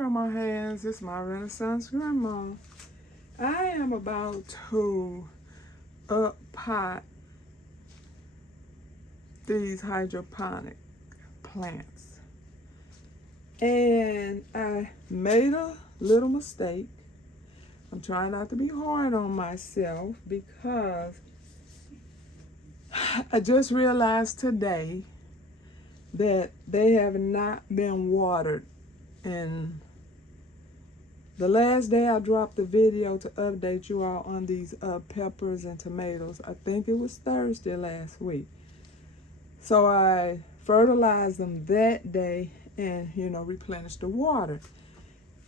hair on my hands. It's my Renaissance grandma. I am about to pot these hydroponic plants. And I made a little mistake. I'm trying not to be hard on myself because I just realized today that they have not been watered. And the last day I dropped the video to update you all on these peppers and tomatoes, I think it was Thursday last week. So I fertilized them that day and, replenished the water.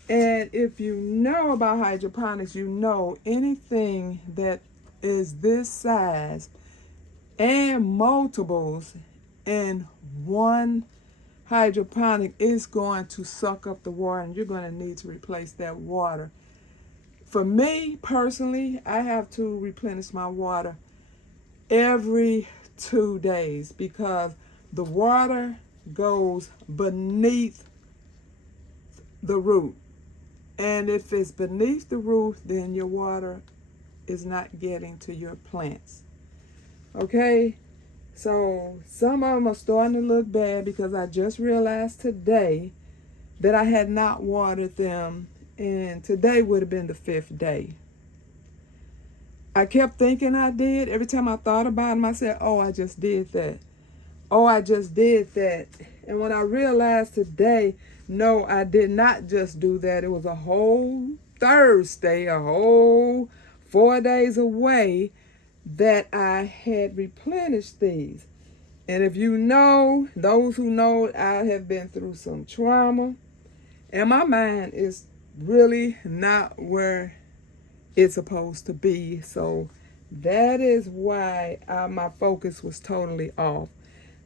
And if you know about hydroponics, you know anything that is this size and multiples in one hydroponic is going to suck up the water, and you're going to need to replace that water. For me personally, I have to replenish my water every 2 days because the water goes beneath the root. And if it's beneath the root, then your water is not getting to your plants. Okay? So some of them are starting to look bad because I just realized today that I had not watered them, and today would have been the 5th day. I kept thinking I did. Every time I thought about them, I said, oh, I just did that. Oh, I just did that. And when I realized today, no, I did not just do that. It was a whole Thursday, a whole 4 days away that I had replenished these. And if you know, those who know, I have been through some trauma, and my mind is really not where it's supposed to be. So that is why my focus was totally off.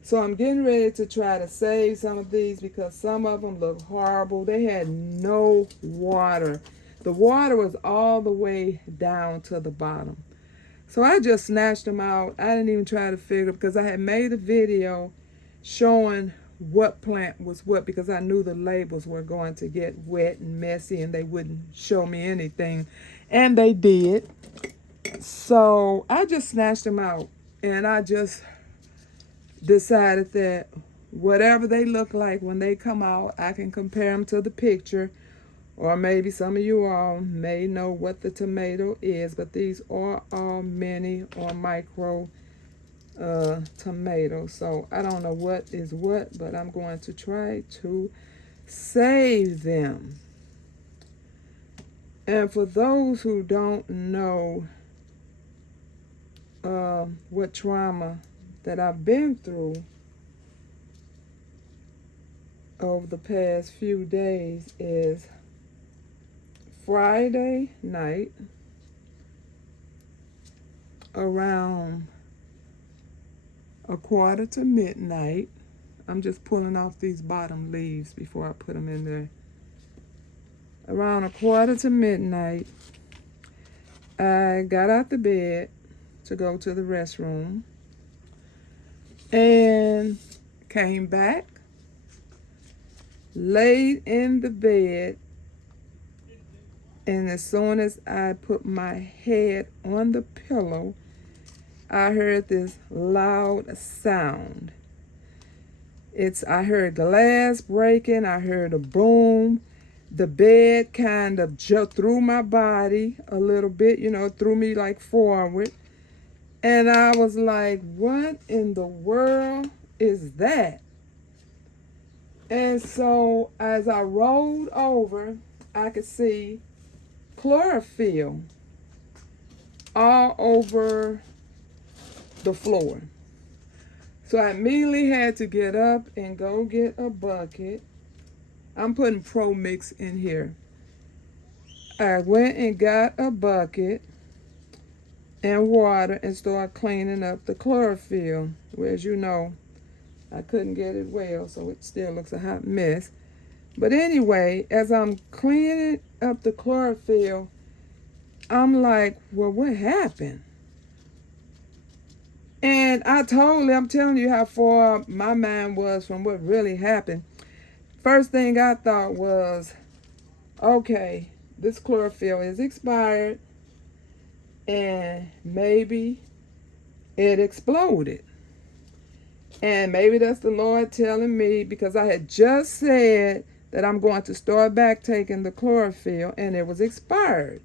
So I'm getting ready to try to save some of these because some of them look horrible. They had no water. The water was all the way down to the bottom. So I just snatched them out. I didn't even try to figure because I had made a video showing what plant was what because I knew the labels were going to get wet and messy and they wouldn't show me anything. And they did. So I just snatched them out and I just decided that whatever they look like when they come out, I can compare them to the picture. Or maybe some of you all may know what the tomato is, but these are all mini or micro tomatoes. So I don't know what is what, but I'm going to try to save them. And for those who don't know what trauma that I've been through over the past few days is Friday night around 1:45 midnight. I'm just pulling off these bottom leaves before I put them in there. Around 1:45 midnight, I got out the bed to go to the restroom and came back, laid in the bed, and as soon as I put my head on the pillow, I heard this loud sound. I heard glass breaking, I heard a boom. The bed kind of jumped through my body a little bit, threw me like forward. And I was like, what in the world is that? And so as I rolled over, I could see chlorophyll all over the floor. So I immediately had to get up and go get a bucket. I'm putting Pro Mix in here. I went and got a bucket and water and started cleaning up the chlorophyll. Well, as you know, I couldn't get it well, so it still looks a hot mess. But anyway, as I'm cleaning up the chlorophyll, I'm like, well, what happened? And I'm telling you how far my mind was from what really happened. First thing I thought was, okay, this chlorophyll is expired and maybe it exploded. And maybe that's the Lord telling me, because I had just said that I'm going to start back taking the chlorophyll and it was expired.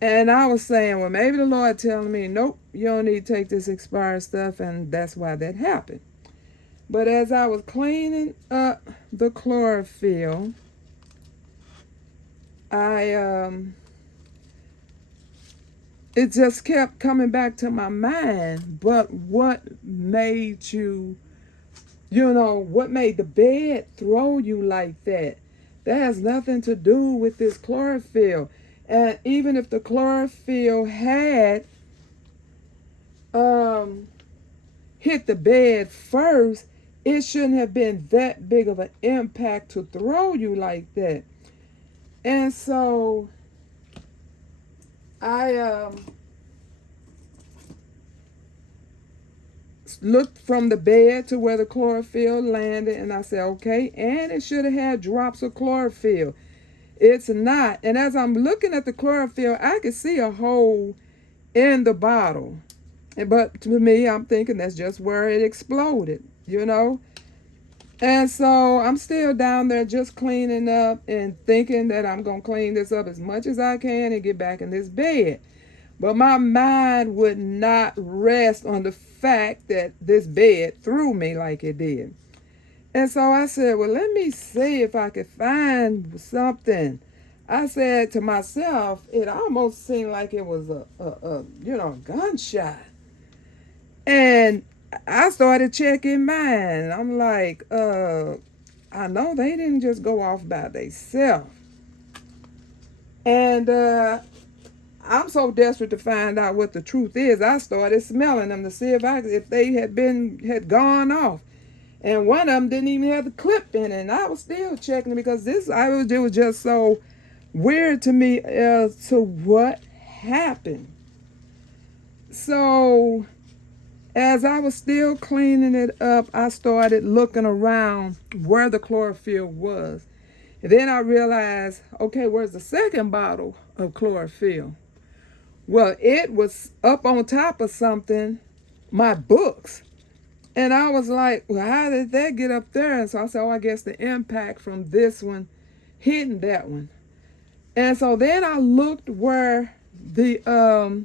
And I was saying, well, maybe the Lord telling me, nope, you don't need to take this expired stuff, and that's why that happened. But as I was cleaning up the chlorophyll, it just kept coming back to my mind. But what made what made the bed throw you like that? That has nothing to do with this chlorophyll. And even if the chlorophyll had hit the bed first, it shouldn't have been that big of an impact to throw you like that. And so I looked from the bed to where the chlorophyll landed, and I said, okay, and it should have had drops of chlorophyll. It's not. And as I'm looking at the chlorophyll, I could see a hole in the bottle. But to me, I'm thinking that's just where it exploded, And so I'm still down there just cleaning up and thinking that I'm going to clean this up as much as I can and get back in this bed. But my mind would not rest on the fact that this bed threw me like it did. And so I said, well, let me see if I could find something. I said to myself, it almost seemed like it was a gunshot. And I started checking mine. I'm like, I know they didn't just go off by themselves. And I'm so desperate to find out what the truth is. I started smelling them to see if they had gone off. And one of them didn't even have the clip in it. And I was still checking because it was just so weird to me as to what happened. So as I was still cleaning it up, I started looking around where the chlorophyll was. And then I realized, okay, where's the second bottle of chlorophyll? Well, it was up on top of something, my books. And I was like, well, how did that get up there? And so I said, oh, I guess the impact from this one hitting that one. And so then I looked where the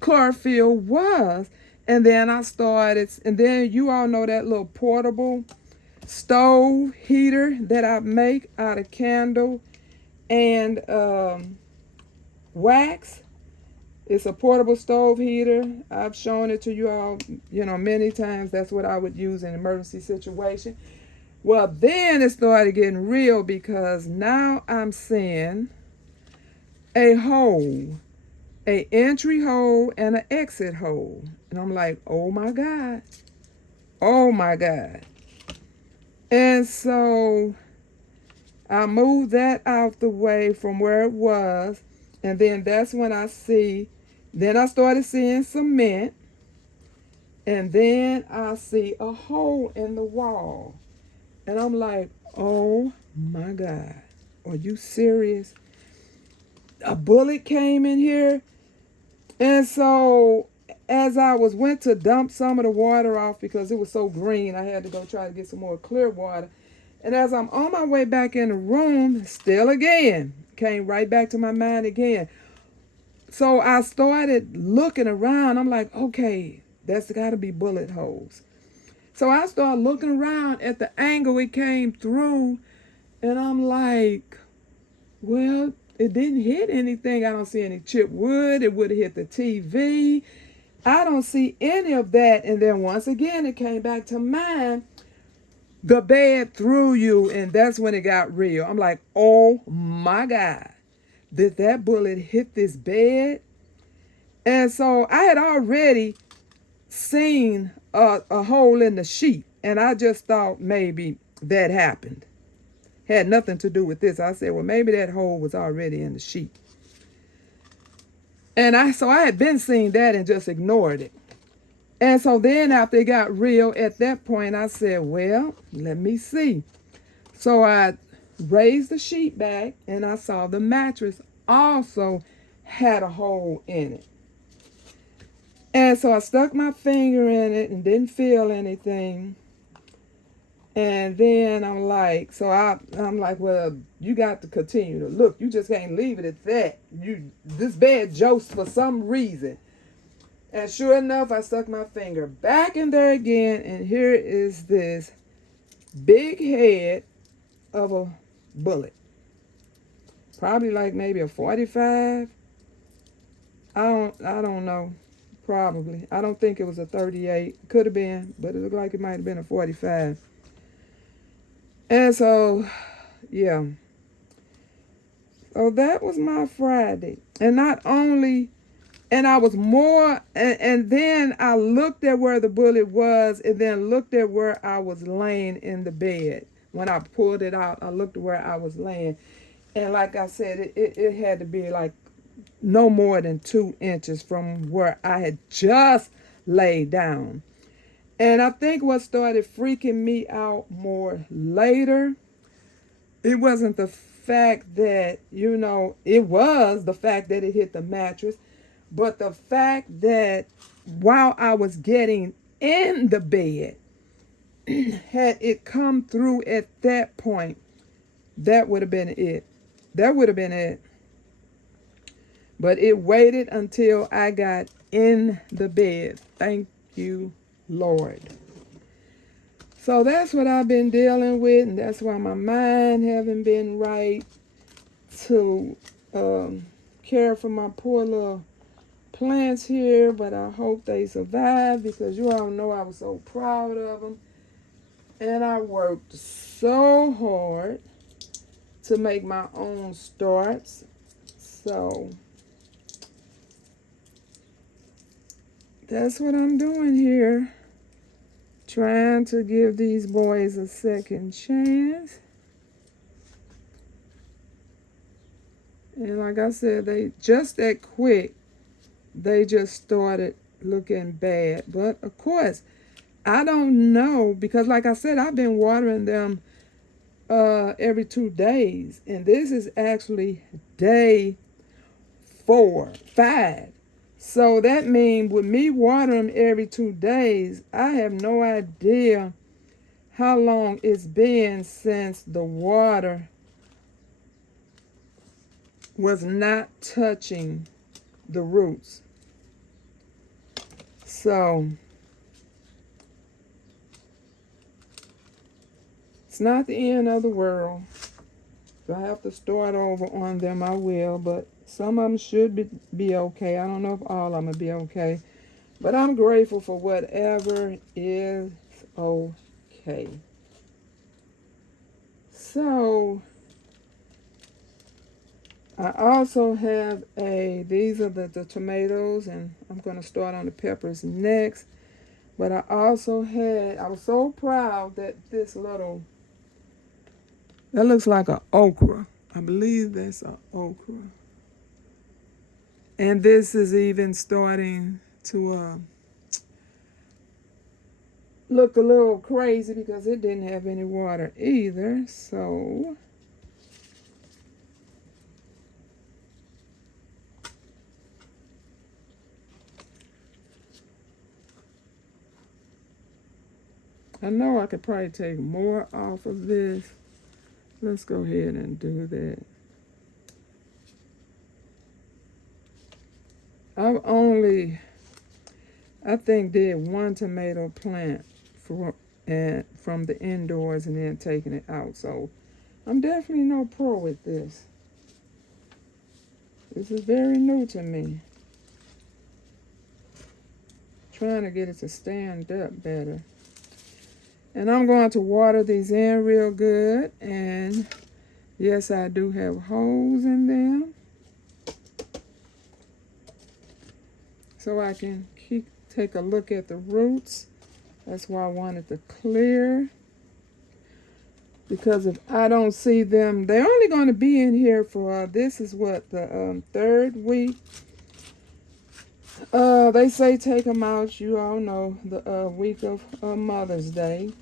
chlorophyll was. And then and then you all know that little portable stove heater that I make out of candle and wax. It's a portable stove heater. I've shown it to you all, many times. That's what I would use in an emergency situation. Well, then it started getting real because now I'm seeing a hole, an entry hole and an exit hole. And I'm like, oh my God. Oh my God. And so I moved that out the way from where it was. And then that's when I started seeing cement. And then I see a hole in the wall. And I'm like, oh my God, are you serious? A bullet came in here. And so as I went to dump some of the water off because it was so green, I had to go try to get some more clear water. And as I'm on my way back in the room, still again, came right back to my mind again. So I started looking around. I'm like, okay, that's got to be bullet holes. So I started looking around at the angle it came through. And I'm like, well, it didn't hit anything. I don't see any chipped wood. It would have hit the TV. I don't see any of that. And then once again, it came back to mind. The bed threw you, and that's when it got real. I'm like, oh my God. Did that bullet hit this bed? And so I had already seen a hole in the sheet, and I just thought maybe that happened. Had nothing to do with this. I said, well, maybe that hole was already in the sheet. And I had been seeing that and just ignored it. And so then after it got real, at that point, I said, well, let me see. So I raised the sheet back, and I saw the mattress also had a hole in it. And so I stuck my finger in it and didn't feel anything. And then I'm like, well, you got to continue to look. You just can't leave it at that. This bed jolts for some reason. And sure enough, I stuck my finger back in there again, and here is this big head of a bullet. Probably like maybe a 45. I don't know. Probably. I don't think it was a 38. Could have been, but it looked like it might have been a 45. And so, yeah. So that was my Friday. And not only, and I was more, and then I looked at where the bullet was, and then looked at where I was laying in the bed. When I pulled it out, I looked at where I was laying. And like I said, it had to be like no more than 2 inches from where I had just laid down. And I think what started freaking me out more later, it wasn't the fact that, it was the fact that it hit the mattress, but the fact that while I was getting in the bed, had it come through at that point, that would have been it. That would have been it. But it waited until I got in the bed. Thank you, Lord. So that's what I've been dealing with, and that's why my mind haven't been right to care for my poor little plants here, but I hope they survive, because you all know I was so proud of them. And I worked so hard to make my own starts. So that's what I'm doing here. Trying to give these boys a second chance. And like I said, they just that quick, they just started looking bad. But of course, I don't know, because like I said, I've been watering them every 2 days. And this is actually day 5. So that means with me watering them every 2 days, I have no idea how long it's been since the water was not touching the roots. So it's not the end of the world. If I have to start over on them, I will, but some of them should be okay. I don't know if all of them will be okay, but I'm grateful for whatever is okay. So I also have these are the tomatoes, and I'm going to start on the peppers next. But I was so proud that this little, that looks like an okra. I believe that's an okra. And this is even starting to look a little crazy because it didn't have any water either. So I know I could probably take more off of this. Let's go ahead and do that. I've only, I think, did 1 tomato plant from the indoors and then taking it out. So I'm definitely no pro with this. This is very new to me. Trying to get it to stand up better. And I'm going to water these in real good. And yes, I do have holes in them, so I can take a look at the roots. That's why I wanted to clear. Because if I don't see them, they're only going to be in here for, this is what, the 3rd week. They say take them out, you all know, the week of Mother's Day.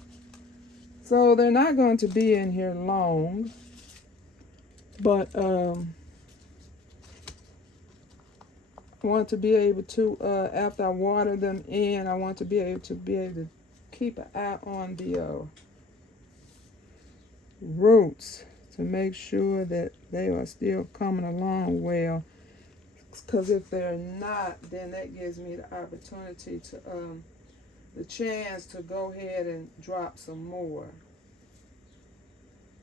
So they're not going to be in here long. But I want to be able to, after I water them in, I want to be able to keep an eye on the roots to make sure that they are still coming along well. Because if they're not, then that gives me the opportunity to, the chance to go ahead and drop some more.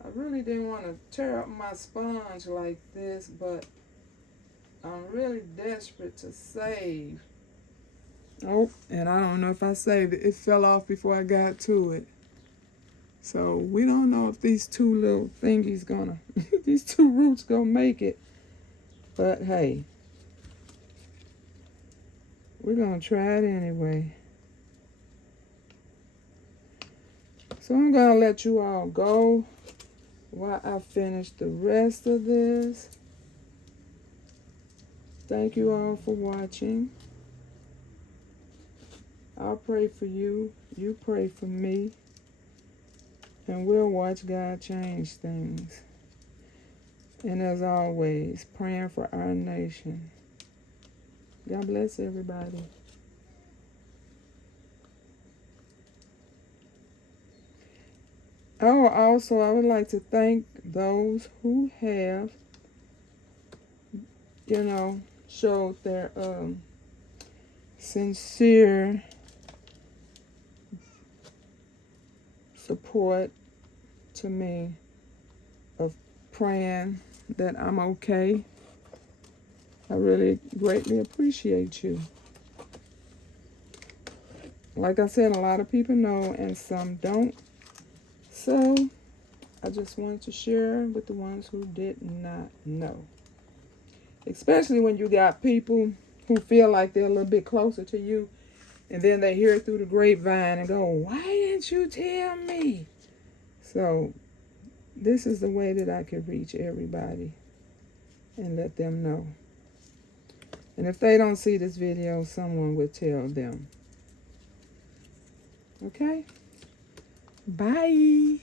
I really didn't want to tear up my sponge like this, but I'm really desperate to save. Oh, and I don't know if I saved it. It fell off before I got to it. So we don't know if these two little thingies gonna, these two roots gonna make it. But hey, we're gonna try it anyway. So I'm gonna let you all go while I finish the rest of this. Thank you all for watching. I'll pray for you. You pray for me. And we'll watch God change things. And as always, praying for our nation. God bless everybody. Oh, also, I would like to thank those who have, showed their sincere support to me of praying that I'm okay. I really greatly appreciate you. Like I said, a lot of people know and some don't. So I just wanted to share with the ones who did not know. Especially when you got people who feel like they're a little bit closer to you, and then they hear it through the grapevine and go, why didn't you tell me? So this is the way that I can reach everybody and let them know. And if they don't see this video, someone will tell them. Okay? Bye.